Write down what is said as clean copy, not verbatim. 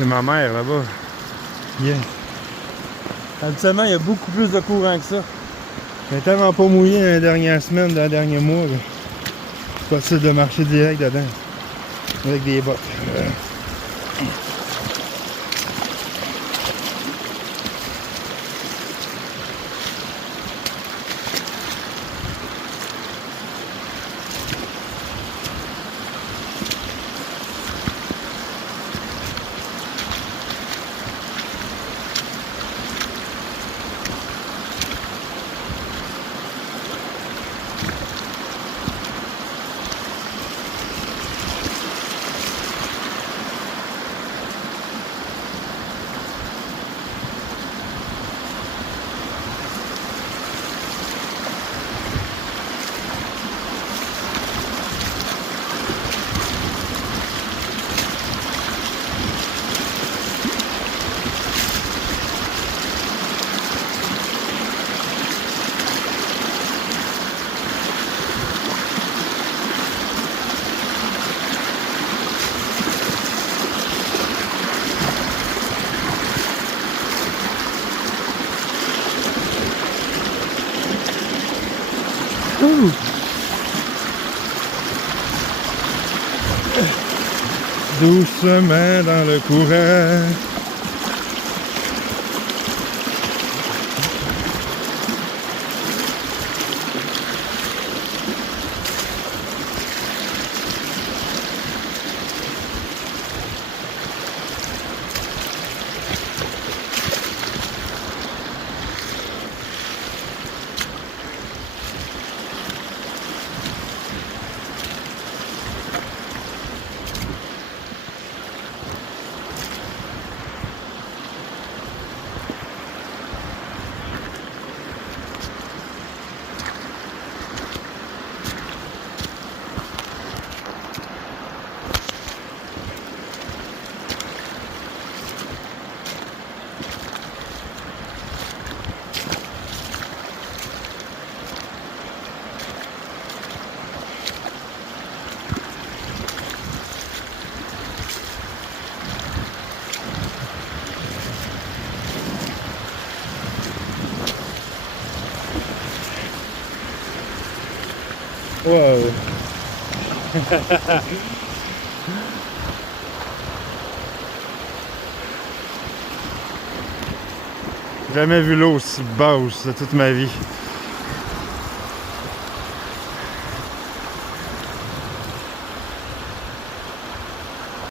C'est ma mère là-bas. Yeah. Habituellement, il y a beaucoup plus de courant que ça. Elle est tellement pas mouillée dans les dernières semaines, dans les derniers mois. C'est possible de marcher direct dedans. Avec des bottes. Ouh. Doucement dans le courant. Wow. Jamais vu l'eau aussi basse de toute ma vie.